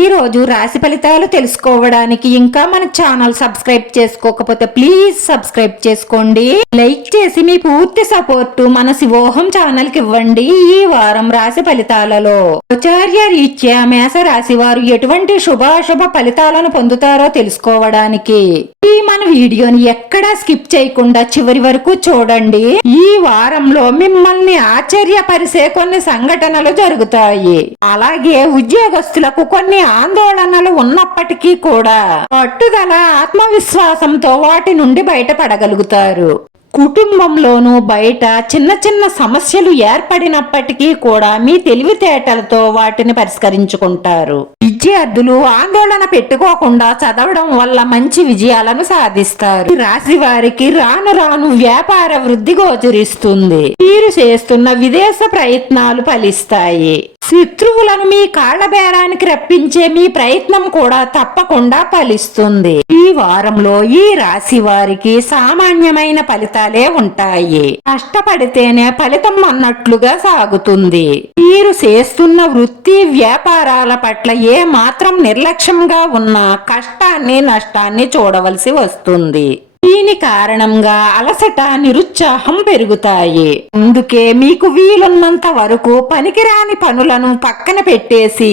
ఈ రోజు రాశి ఫలితాలు తెలుసుకోవడానికి ఇంకా మన ఛానల్ సబ్స్క్రైబ్ చేసుకోకపోతే ప్లీజ్ సబ్స్క్రైబ్ చేసుకోండి. లైక్ చేసి మీ పూర్తి సపోర్ట్ మన శివోహం ఛానల్కి ఇవ్వండి ఈ వారం రాశి ఫలితాలలో. ఆచార్య రీత్యా మేష రాశి వారు ఎటువంటి శుభాశుభ ఫలితాలను పొందుతారో తెలుసుకోవడానికి ఈ మన వీడియోని ఎక్కడా స్కిప్ చేయకుండా చివరి వరకు చూడండి. ఈ వారంలో మిమ్మల్ని ఆశ్చర్యపరిసే కొన్ని సంఘటనలు జరుగుతాయి. అలాగే ఉద్యోగస్తులకు కొన్ని ఆందోళనలు ఉన్నప్పటికీ కూడా పట్టుదల ఆత్మవిశ్వాసంతో వాటి నుండి బయటపడగలుగుతారు. కుటుంబంలోనూ బయట చిన్న చిన్న సమస్యలు ఏర్పడినప్పటికీ కూడా మీ తెలివితేటలతో వాటిని పరిష్కరించుకుంటారు. విద్యార్థులు ఆందోళన పెట్టుకోకుండా చదవడం వల్ల మంచి విజయాలను సాధిస్తారు. రాశి వారికి రాను రాను వ్యాపార వృద్ధి గోచరిస్తుంది. మీరు చేస్తున్న విదేశ ప్రయత్నాలు ఫలిస్తాయి. శత్రువులను మీ కాళ్ళ బేరానికి రప్పించే మీ ప్రయత్నం కూడా తప్పకుండా ఫలిస్తుంది. ఈ వారంలో ఈ రాశి వారికి సామాన్యమైన ఫలితాలే ఉంటాయి. కష్టపడితేనే ఫలితం అన్నట్లుగా సాగుతుంది. మీరు చేస్తున్న వృత్తి వ్యాపారాల పట్ల ఏ మాత్రం నిర్లక్ష్యంగా ఉన్న కష్టాన్ని నష్టాన్ని చూడవలసి వస్తుంది. దీని కారణంగా అలసట నిరుత్సాహం పెరుగుతాయి. అందుకే మీకు వీలున్నంత వరకు పనికిరాని పనులను పక్కన పెట్టేసి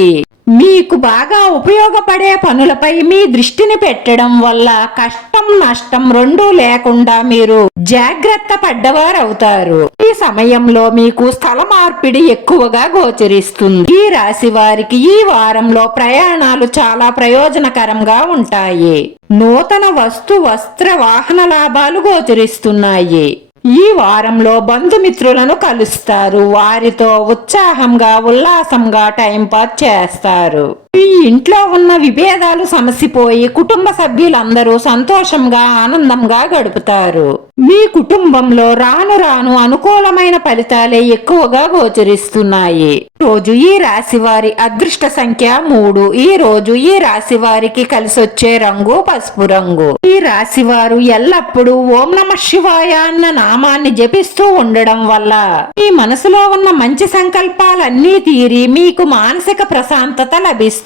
మీకు బాగా ఉపయోగపడే పనులపై మీ దృష్టిని పెట్టడం వల్ల కష్టం నష్టం రెండూ లేకుండా మీరు జాగ్రత్త పడ్డవారవుతారు. ఈ సమయంలో మీకు స్థల మార్పిడి ఎక్కువగా గోచరిస్తుంది. ఈ రాశి వారికి ఈ వారంలో ప్రయాణాలు చాలా ప్రయోజనకరంగా ఉంటాయి. నూతన వస్తు వస్త్ర వాహన లాభాలు గోచరిస్తున్నాయి. ఈ వారంలో బంధుమిత్రులను కలుస్తారు. వారితో ఉత్సాహంగా ఉల్లాసంగా టైంపాస్ చేస్తారు. ఈ ఇంట్లో ఉన్న విభేదాలు సమసిపోయి కుటుంబ సభ్యులందరూ సంతోషంగా ఆనందంగా గడుపుతారు. మీ కుటుంబంలో రాను రాను అనుకూలమైన ఫలితాలే ఎక్కువగా గోచరిస్తున్నాయి. రోజు ఈ రాశి వారి అదృష్ట సంఖ్య మూడు. ఈ రోజు ఈ రాశి వారికి కలిసొచ్చే రంగు పసుపు రంగు. ఈ రాశి వారు ఎల్లప్పుడూ ఓం నమ శివాయ అన్న నామాన్ని జపిస్తూ ఉండడం వల్ల మీ మనసులో ఉన్న మంచి సంకల్పాలన్నీ తీరి మీకు మానసిక ప్రశాంతత లభిస్తుంది.